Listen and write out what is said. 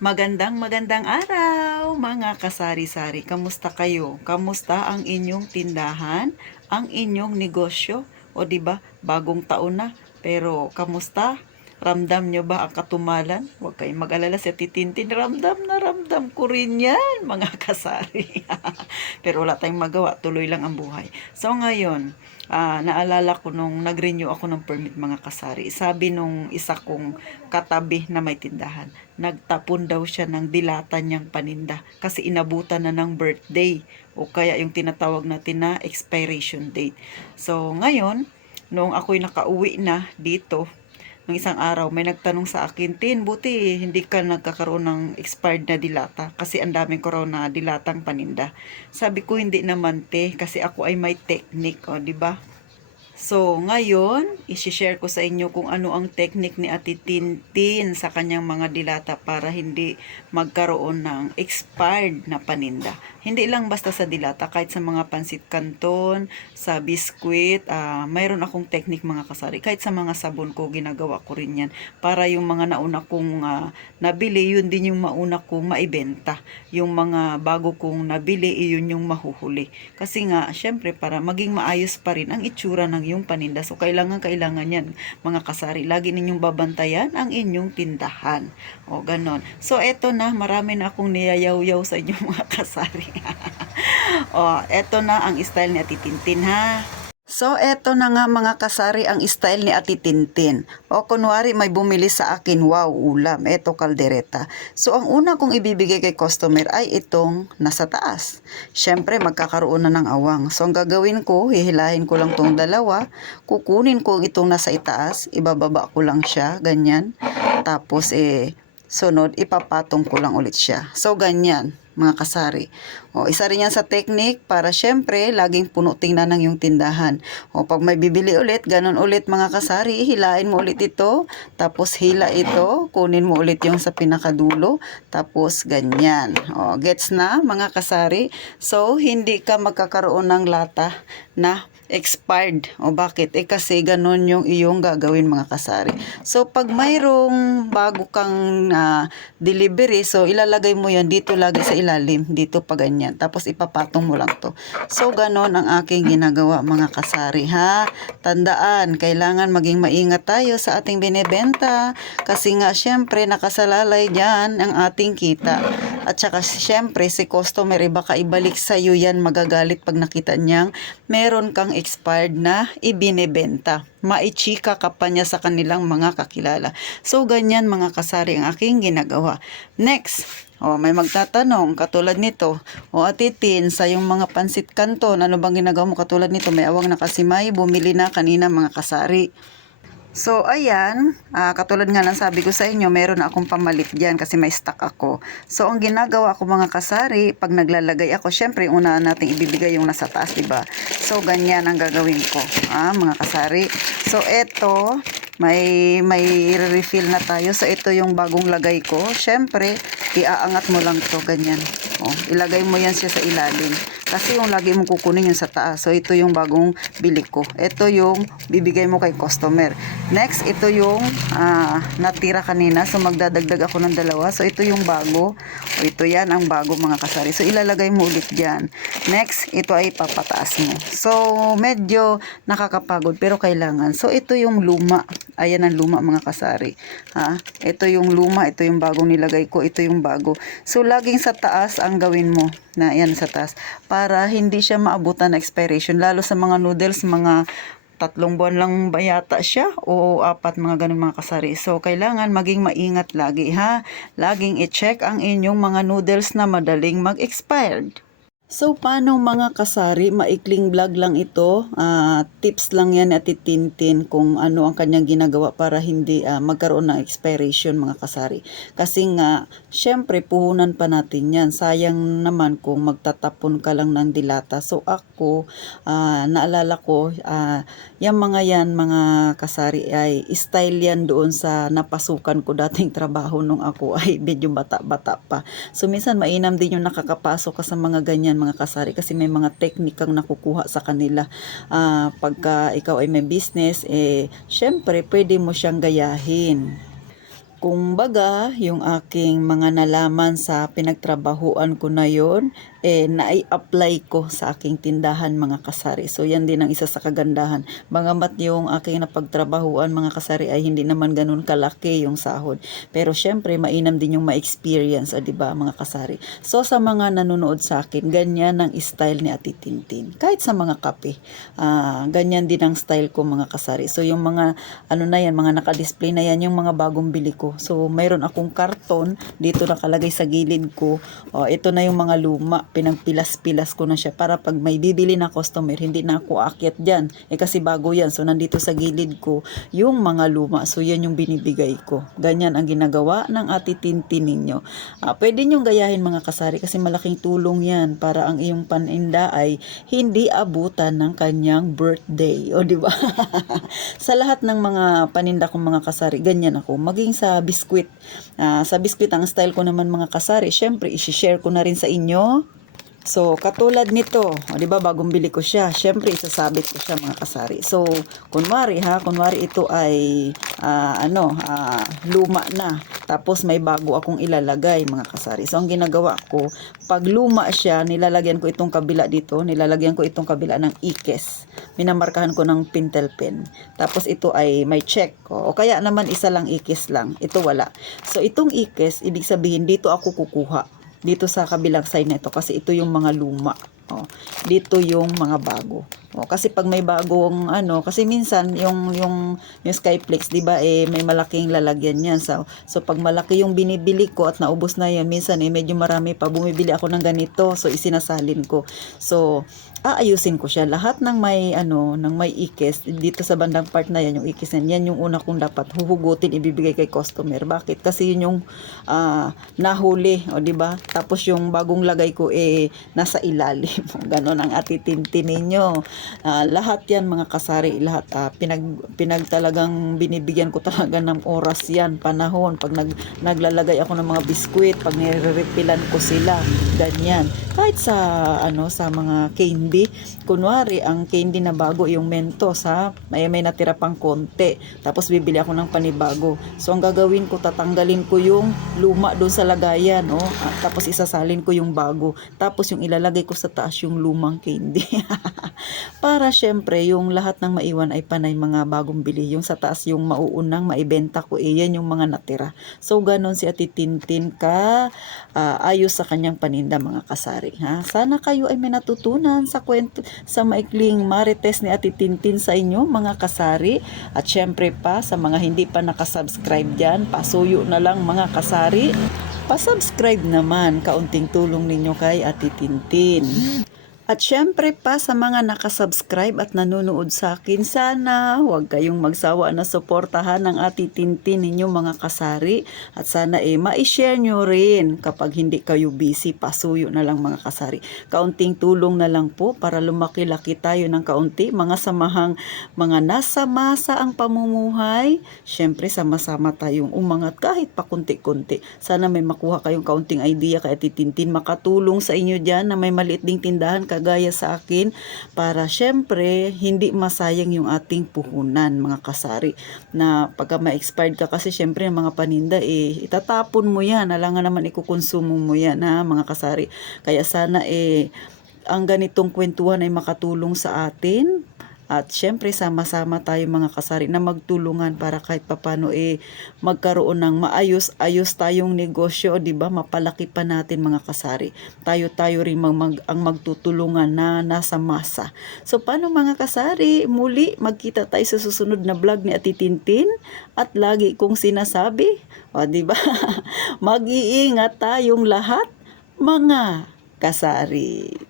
Magandang araw mga kasari-sari. Kamusta kayo? Kamusta ang inyong tindahan? Ang inyong negosyo? O di ba bagong taon na, pero kamusta? Ramdam nyo ba ang katumalan? Huwag kayong mag-alala, si Titintin, ramdam na ramdam ko rin yan, mga kasari. Pero wala tayong magawa, tuloy lang ang buhay. So ngayon, naalala ko nung nag-renew ako ng permit, mga kasari. Sabi nung isa kong katabi na may tindahan, nagtapon daw siya ng dilata niyang paninda kasi inabutan na ng birthday o kaya yung tinatawag natin na expiration date. So ngayon, nung ako'y nakauwi na dito, ng isang araw, may nagtanong sa akin, Tin, buti hindi ka nagkakaroon ng expired na dilata kasi ang daming ko raw na dilatang paninda. Sabi ko, hindi naman, te, kasi ako ay may technique, o, di ba? So, ngayon, isi-share ko sa inyo kung ano ang technique ni Ate Tintin sa kanyang mga dilata para hindi magkaroon ng expired na paninda. Hindi lang basta sa dilata, kahit sa mga pansit canton, sa biskwit, mayroon akong technique, mga kasari. Kahit sa mga sabon ko, ginagawa ko rin yan. Para yung mga nauna kong nabili, yun din yung mauna kong maibenta. Yung mga bago kong nabili, yun yung mahuhuli. Kasi nga, syempre, para maging maayos pa rin ang itsura ng yung paninda. So, kailangan yan, mga kasari. Lagi ninyong babantayan ang inyong tindahan. O, ganon. So, eto na, marami na akong niyayaw-yaw sa inyong mga kasari. O, eto na ang style ni Ate Tintin, ha? So, eto na nga, mga kasari, ang style ni Ate Tintin. O, kunwari may bumili sa akin, wow, ulam, eto kaldereta. So, ang una kong ibibigay kay customer ay itong nasa taas. Syempre, magkakaroon na ng awang. So, ang gagawin ko, hihilahin ko lang tong dalawa, kukunin ko itong nasa itaas, ibababa ko lang siya, ganyan. Tapos, sunod, ipapatong ko lang ulit siya. So, ganyan, mga kasari. O, isa rin yan sa technique para syempre, laging puno tingnan ng yung tindahan. O, pag may bibili ulit, ganun ulit, mga kasari, hilain mo ulit ito, tapos hila ito, kunin mo ulit yung sa pinakadulo, tapos ganyan. O, gets na, mga kasari? So, hindi ka magkakaroon ng lata na expired. O bakit? Kasi ganun yung iyong gagawin, mga kasari. So, pag mayroong bago kang delivery, so ilalagay mo yan dito lagi sa ilalim, dito pa ganyan. Tapos ipapatong mo lang to. So, ganun ang aking ginagawa, mga kasari, ha? Tandaan, kailangan maging maingat tayo sa ating binebenta. Kasi nga, syempre, nakasalalay dyan ang ating kita. At saka, syempre, si customer, baka ibalik sa'yo yan, magagalit pag nakita niyang meron kang expired na ibinebenta. Maichika ka pa niya sa kanilang mga kakilala. So, ganyan, mga kasari, ang aking ginagawa. Next, may magtatanong, katulad nito, Ate Tin, sa yung mga pansit canton, ano bang ginagawa mo katulad nito? May awang na kasi may bumili na kanina, mga kasari. So, ayan, katulad nga ng sabi ko sa inyo, meron na akong pamalit dyan kasi may stock ako. So, ang ginagawa ko, mga kasari, pag naglalagay ako, syempre, una natin ibibigay yung nasa taas, diba? So, ganyan ang gagawin ko, mga kasari. So, eto, may refill na tayo. So, ito yung bagong lagay ko. Syempre, iaangat mo lang to ganyan. Ilagay mo yan siya sa ilalim. Kasi yung lagi mong kukunin yung sa taas. So, ito yung bagong bili ko. Ito yung bibigay mo kay customer. Next, ito yung natira kanina. So, magdadagdag ako ng dalawa. So, ito yung bago. Ito yan ang bago, mga kasari. So, ilalagay mo ulit dyan. Next, ito ay papataas mo. So, medyo nakakapagod pero kailangan. So, ito yung luma. Ayan ang luma, mga kasari. Ito yung luma. Ito yung bagong nilagay ko. Ito yung bago. So, laging sa taas ang gawin mo. Na yan sa taas. Para hindi siya maabutan na expiration. Lalo sa mga noodles, mga 3 buwan lang ba yata siya o 4, mga ganun, mga kasari. So, kailangan maging maingat lagi, ha? Laging i-check ang inyong mga noodles na madaling mag-expired. So, paano, mga kasari? Maikling vlog lang ito. Tips lang yan at Tintin kung ano ang kanyang ginagawa para hindi magkaroon ng expiration, mga kasari. Kasi nga, syempre, puhunan pa natin yan. Sayang naman kung magtatapon ka lang ng dilata. So, ako, naalala ko, yung mga yan, mga kasari, ay style yan doon sa napasukan ko dating trabaho nung ako ay medyo bata-bata pa. So, minsan mainam din yung nakakapasok ka sa mga ganyan, mga kasari, kasi may mga technique kang nakukuha sa kanila. Pagka ikaw ay may business, syempre pwede mo siyang gayahin. Kung baga, yung aking mga nalaman sa pinagtrabahuan ko na yon, nai-apply ko sa aking tindahan mga kasari. So yan din ang isa sa kagandahan. Bagamat yung aking napagtrabahuan mga kasari ay hindi naman ganun kalaki yung sahod. Pero syempre, mainam din yung ma-experience, di ba mga kasari? So sa mga nanonood sa akin, ganyan ang style ni Ate Tintin. Kahit sa mga kape, ganyan din ang style ko mga kasari. So yung mga, ano na yan, mga naka-display na yan, yung mga bagong bili ko. So, mayroon akong karton dito nakalagay sa gilid ko. Ito na yung mga luma. Pinagpilas-pilas ko na siya para pag may bibili na customer, hindi na ako aakyat dyan. Kasi bago yan. So, nandito sa gilid ko yung mga luma. So, yan yung binibigay ko. Ganyan ang ginagawa ng Ate Tintin ninyo. Pwede nyong gayahin mga kasari kasi malaking tulong yan para ang iyong paninda ay hindi abutan ng kanyang birthday. O, di ba? Sa lahat ng mga paninda kong mga kasari, ganyan ako. Maging sa biskwit. Sa biskwit, ang style ko naman mga kasari, syempre, isi-share ko na rin sa inyo. So, katulad nito, di ba, bagong bili ko siya. Syempre, isasabit ko siya mga kasari. So, kunwari ito ay, luma na. Tapos, may bago akong ilalagay mga kasari. So, ang ginagawa ko, pag luma siya, nilalagyan ko itong kabila dito, nilalagyan ko itong kabila ng ikes. Minamarkahan ko ng pintel pen. Tapos, ito ay may check. O kaya naman, isa lang ikes lang. Ito wala. So, itong ikes, ibig sabihin, dito ako kukuha. Dito sa kabilang side na ito kasi ito yung mga luma. Dito yung mga bago. Kasi pag may bagong kasi minsan yung Skyflex, 'di ba, may malaking lalagyan niyan. So pag malaki yung binibili ko at naubos na yan, minsan medyo marami pa, bumibili ako ng ganito. So isinasalin ko. So aayusin ko siya. Lahat ng may ikes dito sa bandang part na yan, yung ikes yan yung una kong dapat huhugutin, ibibigay kay customer. Bakit? Kasi yun yung nahuli, 'di ba? Tapos yung bagong lagay ko nasa ilalim. Ganon ang Ate Tintin ninyo. Lahat yan mga kasari, lahat pinag talagang binibigyan ko talaga ng oras yan, panahon. Pag naglalagay ako ng mga biskwit, pag nire-refilan ko sila, ganyan. Kahit sa sa mga candy, kunwari ang candy na bago yung Mentos, may natira pang konti, tapos bibili ako ng panibago. So ang gagawin ko, tatanggalin ko yung luma doon sa lagayan, tapos isasalin ko yung bago, tapos yung ilalagay ko sa taas yung lumang candy. Para syempre yung lahat ng maiwan ay panay mga bagong bili. Yung sa taas yung mauunang maibenta ko, yan yung mga natira. So ganon si Ate Tintin ayos sa kanyang paninda mga kasari. Sana kayo ay may natutunan sa kwento, sa maikling marites ni Ate Tintin sa inyo mga kasari. At syempre pa sa mga hindi pa nakasubscribe dyan, pasuyo na lang mga kasari. Pasubscribe naman, kaunting tulong ninyo kay Ate Tintin. At syempre pa sa mga nakasubscribe at nanonood sa akin, sana huwag kayong magsawa na suportahan ng Ate Tintin ninyo mga kasari. At sana ma-share nyo rin kapag hindi kayo busy, pasuyo na lang mga kasari. Kaunting tulong na lang po para lumaki-laki tayo ng kaunti. Mga samahang mga nasa masa ang pamumuhay, syempre sama-sama tayong umangat kahit pa kunti-kunti. Sana may makuha kayong kaunting idea kay Ate Tintin, makatulong sa inyo dyan na may maliit ding tindahan gaya sa akin, para syempre hindi masayang yung ating puhunan mga kasari, na pagka ma-expired ka, kasi syempre mga paninda itatapon mo yan, alangan naman ikukonsumo mo yan mga kasari. Kaya sana ang ganitong kwentuhan ay makatulong sa atin. At syempre sama-sama tayo mga kasari na magtulungan para kahit papano magkaroon ng maayos tayong negosyo, 'di ba? Mapalaki pa natin mga kasari. Tayo rin ang magtutulungan na nasa masa. So paano mga kasari? Muli magkita tayo sa susunod na vlog ni Ate Tintin, at lagi kong sinasabi, 'di ba? Mag-iingat tayong lahat mga kasari.